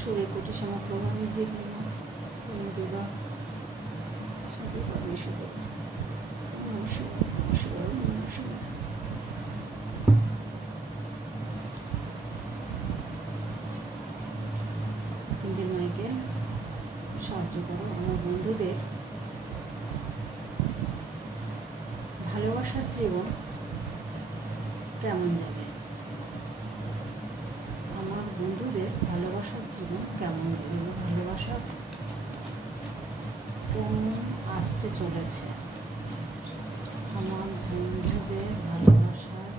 সুরে কোটি সমক্রমামি দেবা সবে কর্মে শুভ নিজের মাইকে সাহায্য করো। আমার বন্ধুদের ভালোবাসার জীবন কেমন যাবে, আমার বন্ধুদের ভালোবাসার জীবন কেমন যাবে, ভালোবাসা কেমন আসতে চলেছে, আমার বন্ধুদের ভালোবাসার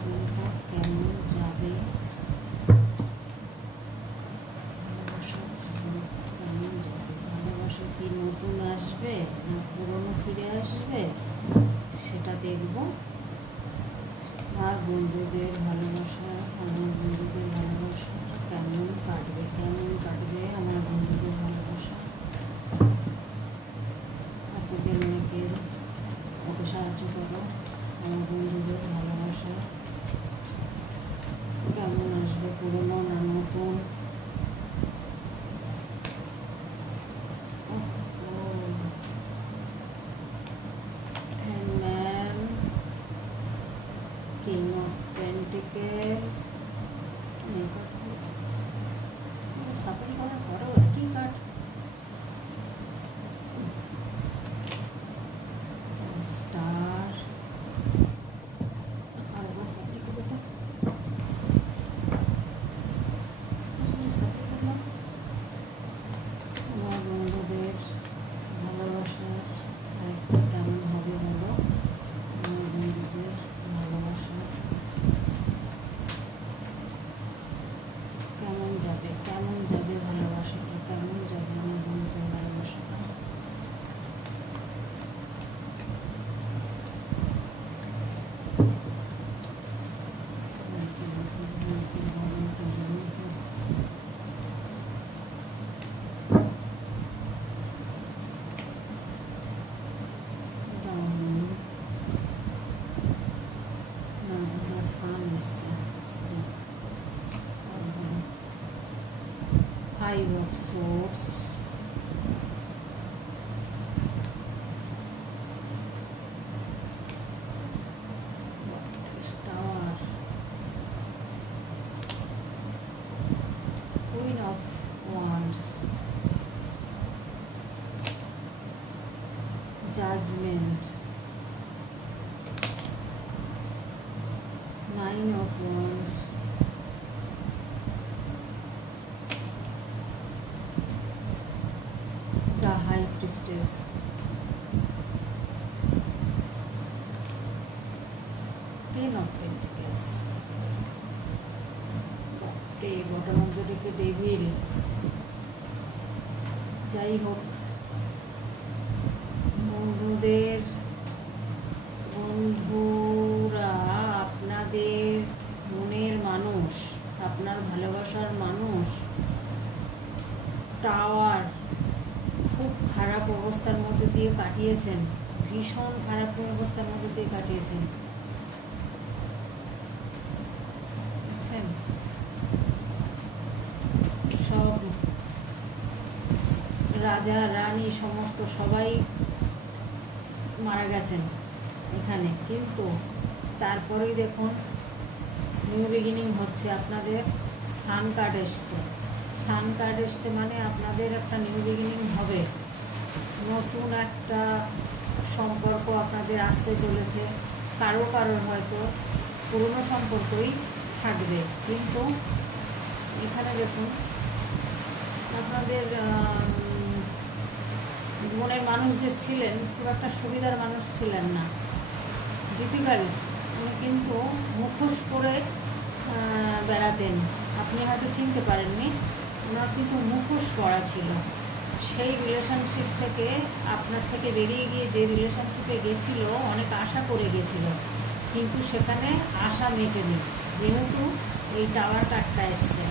জীবনটা কেমন যাবে, ভালোবাসার জীবন কেমন যাবে, ভালোবাসা কি নতুন আসবে না পুরনো ফিরে আসবে সেটা দেখব। আর বন্ধুদের ভালোবাসা, আমার বন্ধুদের ভালোবাসা কেমন কাটবে, আমার বন্ধুদের ভালোবাসা। আপনাদের মেয়েকে ওকে সাহায্য করো, আমার বন্ধুদের ভালোবাসা কেমন আসবে, পুরনো না নতুন। King of Pentacles, সাপোর্ট করার পরেও একই কার্ড, স্টার আর একবার সাপোর্ট করবো তো সাপোর্ট করলাম। আমার বন্ধুদের ভালোবাসার দায়িত্ব কেমন হবে বলো, আমার বন্ধুদের ভালোবাসা কেমন যাবে, ভালোবাসাটা কেমন যাবে, আমার বন্ধুদের ভালোবাসাটা। Five of Swords, Tower, Queen of Wands, Judgment, Nine of Wands, the High Priestess, Ten of Pentacles, bottom of the deck Devil। যাই হোক, বন্ধুরা আপনাদের মনের মানুষ, আপনার ভালোবাসার মানুষ টাওয়ার খুব খারাপ অবস্থার মধ্যে দিয়ে কাটিয়েছেন, ভীষণ খারাপ অবস্থার মধ্যে দিয়ে কাটিয়েছেন। সব রাজা রানী সমস্ত সবাই মারা গেছেন এখানে, কিন্তু তারপরেই দেখুন নিউ বিগিনিং হচ্ছে। আপনাদের সান কার্ড এসছে, মানে আপনাদের একটা নিউ বিগিনিং হবে, নতুন একটা সম্পর্ক আপনাদের আসতে চলেছে। কারোর হয়তো পুরনো সম্পর্কই থাকবে, কিন্তু এখানে দেখুন আপনাদের মনের মানুষ যে ছিলেন খুব একটা সুবিধার মানুষ ছিলেন না, ডিফিকাল্ট, উনি কিন্তু মুখোশ করে বেড়াতেন, আপনি হয়তো চিনতে পারেননি, ওনার কিন্তু মুখোশ পড়া ছিল। সেই রিলেশনশিপ থেকে আপনার থেকে বেরিয়ে গিয়ে যে রিলেশনশিপে গেছিল অনেক আশা করে গেছিল, কিন্তু সেখানে আশা মেটেনি, যেহেতু এই টাওয়ার কার্ডটা এসছে।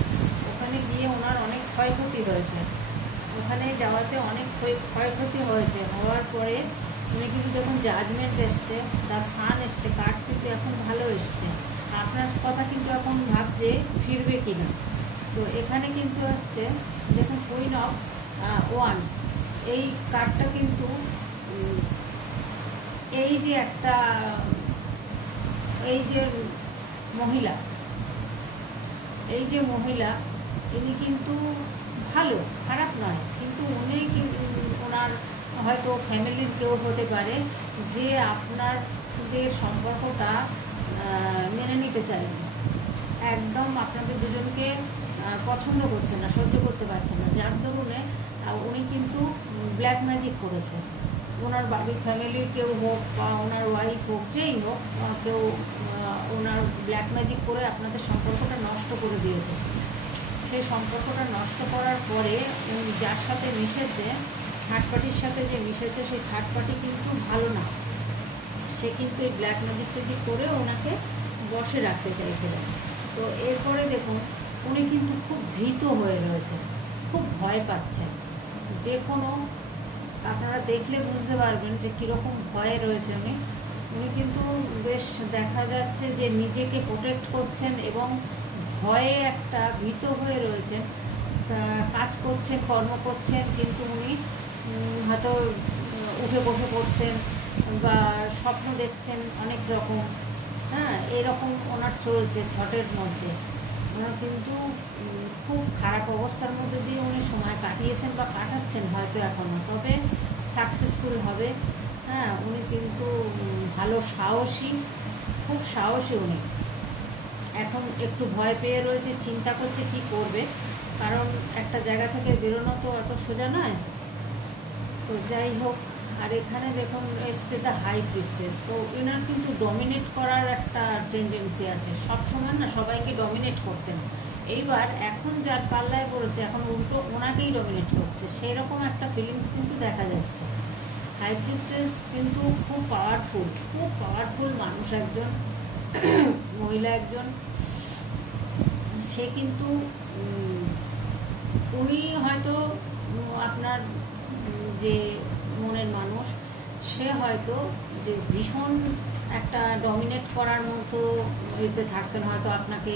ওখানে গিয়ে ওনার অনেক ক্ষয়ক্ষতি হয়েছে, ওখানে যাওয়াতে অনেক ক্ষয়ক্ষতি হয়েছে। হওয়ার পরে উনি কিন্তু যখন জাজমেন্ট এসছে, তার সান এসছে, কার্ড কিন্তু এখন ভালো এসছে। আপনার কথা কিন্তু এখন ভাবছে ফিরবে কিনা, তো এখানে কিন্তু আসছে দেখুন কুইন অফ ওয়ান্স। এই কার্ডটা কিন্তু এই যে একটা এই যে মহিলা ইনি কিন্তু ভালো, খারাপ নয়, কিন্তু উনি ওনার হয়তো ফ্যামিলির কেউ হতে পারে যে আপনাদের সম্পর্কটা মেনে নিতে চাইবে, একদম আপনাদের দুজনকে পছন্দ করছে না, সহ্য করতে পারছে না, যার দরুনে উনি কিন্তু ব্ল্যাক ম্যাজিক করেছে। ওনার বাড়ির ফ্যামিলির কেউ হোক বা ওনার ওয়াইফ হোক, যেই হোক, কেউ ওনার ব্ল্যাক ম্যাজিক করে আপনাদের সম্পর্কটা নষ্ট করে দিয়েছে। সেই সম্পর্কটা নষ্ট করার পরে যার সাথে মিশেছে, থার্ড পার্টির সাথে যে মিশেছে, সেই থার্ড পার্টি কিন্তু ভালো না। সে কিন্তু এই ব্ল্যাক ম্যাজিক টেজিক করে ওনাকে বসে রাখতে চাইছিলেন। তো এরপরে দেখুন উনি কিন্তু খুব ভীত হয়ে রয়েছে, খুব ভয় পাচ্ছেন। যে কোনো আপনারা দেখলে বুঝতে পারবেন যে কীরকম ভয়ে রয়েছে উনি কিন্তু বেশ দেখা যাচ্ছে যে নিজেকে প্রোটেক্ট করছেন এবং ভয়ে একটা ভীত হয়ে রয়েছেন। কাজ করছেন, কর্ম করছেন, কিন্তু উনি হয়তো উঠে বসে পড়ছেন বা স্বপ্ন দেখছেন অনেক রকম, হ্যাঁ, এরকম ওনার চলছে থটের মধ্যে। ওনার কিন্তু খুব খারাপ অবস্থার মধ্যে দিয়ে উনি সময় কাটিয়েছেন বা কাটাচ্ছেন হয়তো এখনও, তবে সাকসেসফুল হবে। হ্যাঁ, উনি কিন্তু ভালো সাহসী, খুব সাহসী। উনি এখন একটু ভয় পেয়ে রয়েছে, চিন্তা করছে কি করবে, কারণ একটা জায়গা থেকে বেরোনো তো এত সোজা নয়। তো যাই হোক, আর এখানে দেখুন এসছে দ্য হাই প্রিস্টেস। তো এনার কিন্তু ডমিনেট করার একটা টেন্ডেন্সি আছে, সবসময় না সবাইকে ডমিনেট করতেন। এইবার এখন যার পাল্লায় পড়েছে, এখন উল্টো ওনাকেই ডমিনেট করছে, সেই রকম একটা ফিলিংস কিন্তু দেখা যাচ্ছে। হাই প্রিস্টেস কিন্তু খুব পাওয়ারফুল মানুষ, একজন মহিলা, একজন। সে কিন্তু উনি হয়তো আপনার যে মনের মানুষ, সে হয়তো যে ভীষণ একটা ডমিনেট করার মতো এতে থাকতেন, হয়তো আপনাকে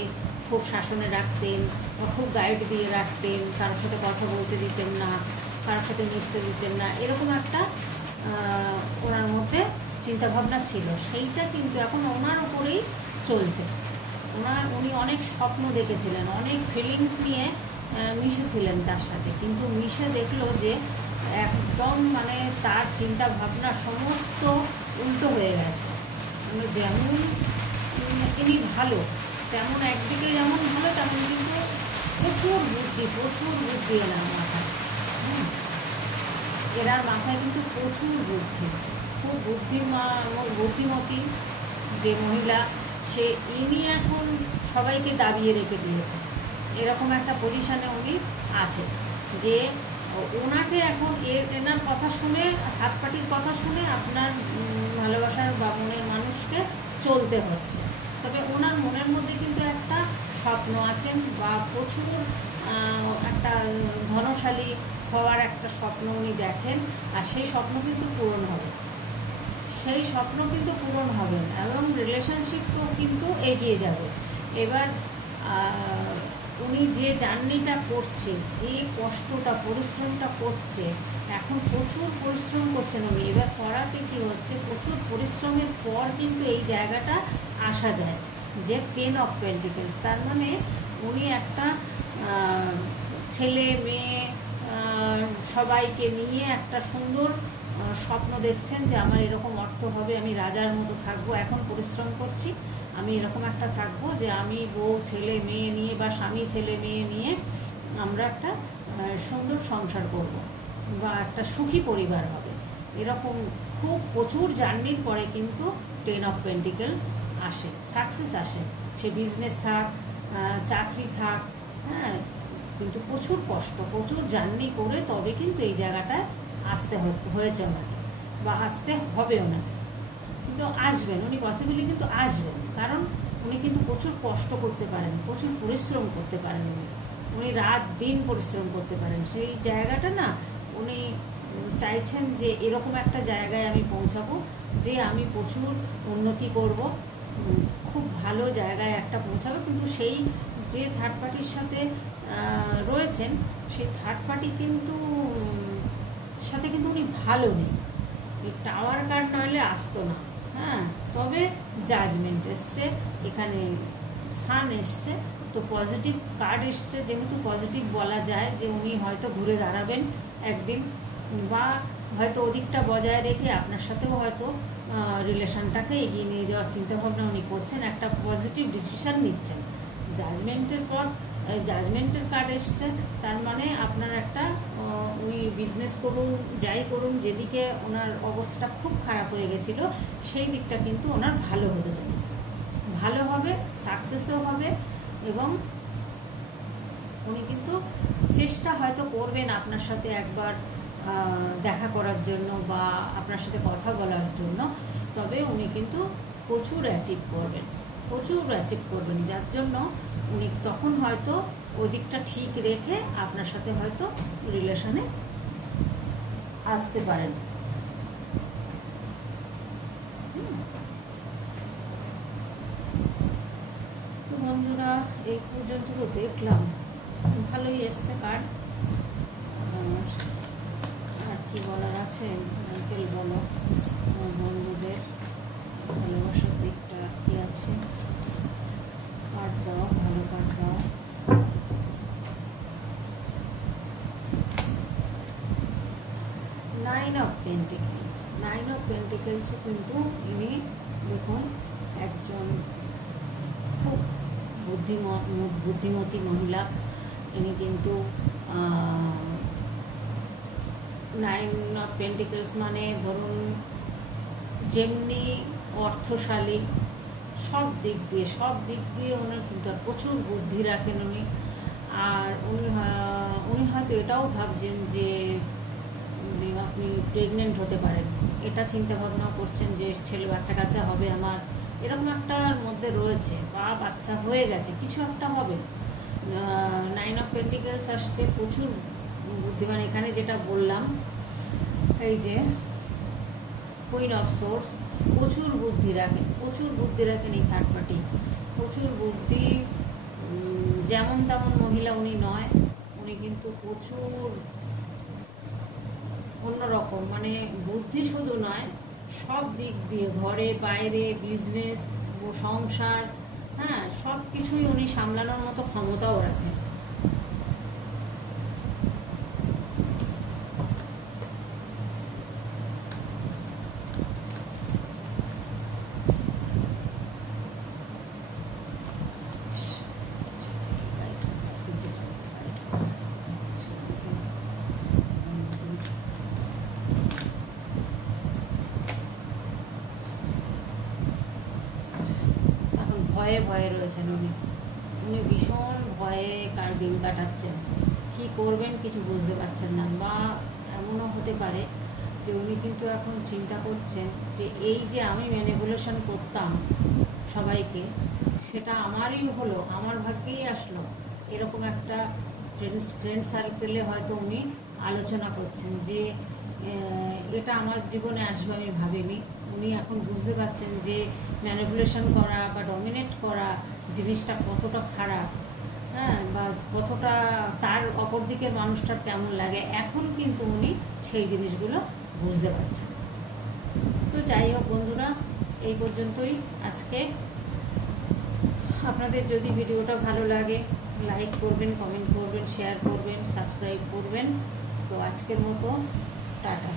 খুব শাসনে রাখতেন বা খুব গাইড দিয়ে রাখতেন, কারোর সাথে কথা বলতে দিতেন না, কারোর সাথে মিশতে দিতেন না, এরকম একটা ওনার মধ্যে চিন্তাভাবনা ছিল। সেইটা কিন্তু এখন ওনার ওপরেই চলছে। উনি অনেক স্বপ্ন দেখেছিলেন, অনেক ফিলিংস নিয়ে মিশেছিলেন তার সাথে, কিন্তু মিশে দেখলো যে একদম মানে তার চিন্তা ভাবনা সমস্ত উল্টো হয়ে গেছে। মানে যেমন ইনি ভালো, তেমন একদিকে যেমন ভালো, তেমন কিন্তু প্রচুর বুদ্ধি এনার মাথায়। এনার মাথায় কিন্তু প্রচুর বুদ্ধি, খুব বুদ্ধিমতী যে মহিলা, সে ইনি এখন সবাইকে দাবিয়ে রেখে দিয়েছে। এরকম একটা পজিশানে উনি আছে যে ওনাকে এখন এনার কথা শুনে, হাত পাটির কথা শুনে আপনার ভালোবাসার বা মনের মানুষকে চলতে হচ্ছে। তবে ওনার মনের মধ্যে কিন্তু একটা স্বপ্ন আছেন বা প্রচুর একটা ধনশালী হওয়ার একটা স্বপ্ন উনি দেখেন, আর সেই স্বপ্ন কিন্তু পূরণ হবে, এবং রিলেশনশিপও কিন্তু এগিয়ে যাবে। এবার উনি যে জার্নিটা করছে, যে কষ্টটা পরিশ্রমটা করছে, এখন প্রচুর পরিশ্রম করছেন উনি। এবার করাতে কী হচ্ছে, প্রচুর পরিশ্রমের পর কিন্তু এই জায়গাটা আসা যায় যে 10 অফ পেন্টিকেলস। তার মানে উনি একটা ছেলে মেয়ে সবাইকে নিয়ে একটা সুন্দর স্বপ্ন দেখছেন যে আমার এরকম অর্থ হবে, আমি রাজার মতো থাকবো। এখন পরিশ্রম করছি, আমি এরকম একটা থাকবো যে আমি বউ ছেলে মেয়ে নিয়ে বা স্বামী ছেলে মেয়ে নিয়ে আমরা একটা সুন্দর সংসার করব বা একটা সুখী পরিবার হবে। এরকম খুব প্রচুর জার্নির পরে কিন্তু 10 অফ পেন্টিকেলস আসে, সাকসেস আসে। সে বিজনেস থাক, চাকরি থাক, হ্যাঁ, কিন্তু প্রচুর কষ্ট, প্রচুর জার্নি করে তবে কিন্তু এই জায়গাটায় আসতে হয়েছে ওনাকে, বা আসতে হবে ওনাকে। কিন্তু আসবেন উনি, পসিবলি কিন্তু আসবেন, কারণ উনি কিন্তু প্রচুর কষ্ট করতে পারেন, প্রচুর পরিশ্রম করতে পারেন। উনি রাত দিন পরিশ্রম করতে পারেন। সেই জায়গাটা না উনি চাইছেন যে এরকম একটা জায়গায় আমি পৌঁছাবো যে আমি প্রচুর উন্নতি করব, খুব ভালো জায়গায় একটা পৌঁছাবে, কিন্তু সেই যে থার্ড পার্টির সাথে রয়েছেন সেই থার্ড পার্টি কিন্তু সাথে কিন্তু উনি ভালো নেই। এই টাওয়ার কার্ড নইলে আসতো না। হ্যাঁ, তবে জাজমেন্ট এসছে, এখানে সান এসছে, তো পজিটিভ কার্ড এসছে, যেহেতু পজিটিভ বলা যায় যে উনি হয়তো ঘুরে দাঁড়াবেন একদিন, বা হয়তো ওদিকটা বজায় রেখে আপনার সাথেও হয়তো রিলেশনটাকে এগিয়ে নিয়ে যাওয়ার চিন্তাভাবনা উনি করছেন, একটা পজিটিভ ডিসিশান নিচ্ছেন। জাজমেন্টের পর জাজমেন্টের কার্ড এসছে, তার মানে আপনার একটা উনি বিজনেস করুন, যাই করুন, যেদিকে ওনার অবস্থাটা খুব খারাপ হয়ে গেছিলো সেই দিকটা কিন্তু ওনার ভালো হতে চলেছে, ভালো হবে, সাকসেসও হবে, এবং উনি কিন্তু চেষ্টা হয়তো করবেন আপনার সাথে একবার দেখা করার জন্য বা আপনার সাথে কথা বলার জন্য, তবে উনি কিন্তু প্রচুর অ্যাচিভ করবেন, যার জন্য উনি তখন হয়তো ওই দিকটা ঠিক রেখে আপনার সাথে হয়তো রিলেশনে আসতে পারেন। তো বন্ধুরা, এই পর্যন্ত তো দেখলাম, ভালোই এসছে কার্ড। আর কি বলার আছে আঙ্কেল বলো, বন্ধুদের ভালোবাসার দিকটা কি আছে, কার্ড দাও, ভালো কার্ড দাও। নাইন অফ পেন্টিকেলসও কিন্তু ইনি দেখুন একজন খুব বুদ্ধিমতী মহিলা। ইনি কিন্তু 9 অফ পেন্টিকেলস মানে ধরুন যেমনি অর্থশালী, সব দিক দিয়ে ওনার কিন্তু প্রচুর বুদ্ধি রাখেন উনি। আর উনি হয়তো এটাও ভাবছেন যে আপনি প্রেগনেন্ট হতে পারেন, এটা চিন্তা ভাবনা করছেন যে ছেলে বাচ্চা কাচ্চা হবে আমার, এরকম একটার মধ্যে রয়েছে, বা বাচ্চা হয়ে গেছে, কিছু একটা হবে। 9 অফ পেন্টিকেলস আসছে, প্রচুর বুদ্ধিমান। এখানে যেটা বললাম, এই যে কুইন অফ সোর্স, প্রচুর বুদ্ধি রাখেন এই থার্ড পার্টি, প্রচুর বুদ্ধি। যেমন তেমন মহিলা উনি নয়, উনি কিন্তু প্রচুর অন্যরকম, মানে বুদ্ধি শুধু নয়, সব দিক দিয়ে, ঘরে বাইরে, বিজনেস, সংসার, হ্যাঁ, সব কিছুই উনি সামলানোর মতো ক্ষমতাও রাখেন। ভয়ে রয়েছেন উনি ভীষণ ভয়ে দিন কাটাচ্ছেন, কি করবেন কিছু বুঝতে পারছেন না। বা এমনও হতে পারে যে উনি কিন্তু এখন চিন্তা করছেন যে এই যে আমি ম্যানিপুলেশন করতাম সবাইকে, সেটা আমারই হলো, আমার ভাগ্যেই আসলো, এরকম একটা ফ্রেন্ড সার্কেলে হয়তো উনি আলোচনা করছেন যে এটা আমার জীবনে আসবে আমি ভাবিনি। উনি এখন বুঝতে পারছেন যে ম্যানিপুলেশন করা বা ডমিনেট করা জিনিসটা কতটা খারাপ, হ্যাঁ, বা কতটা তার অপর দিকের মানুষটার কেমন লাগে, এখন কিন্তু উনি সেই জিনিসগুলো বুঝতে পারছেন। তো যাই হোক বন্ধুরা, এই পর্যন্তই আজকে। আপনাদের যদি ভিডিওটা ভালো লাগে লাইক করবেন, কমেন্ট করবেন, শেয়ার করবেন, সাবস্ক্রাইব করবেন। তো আজকের মতো টাটা।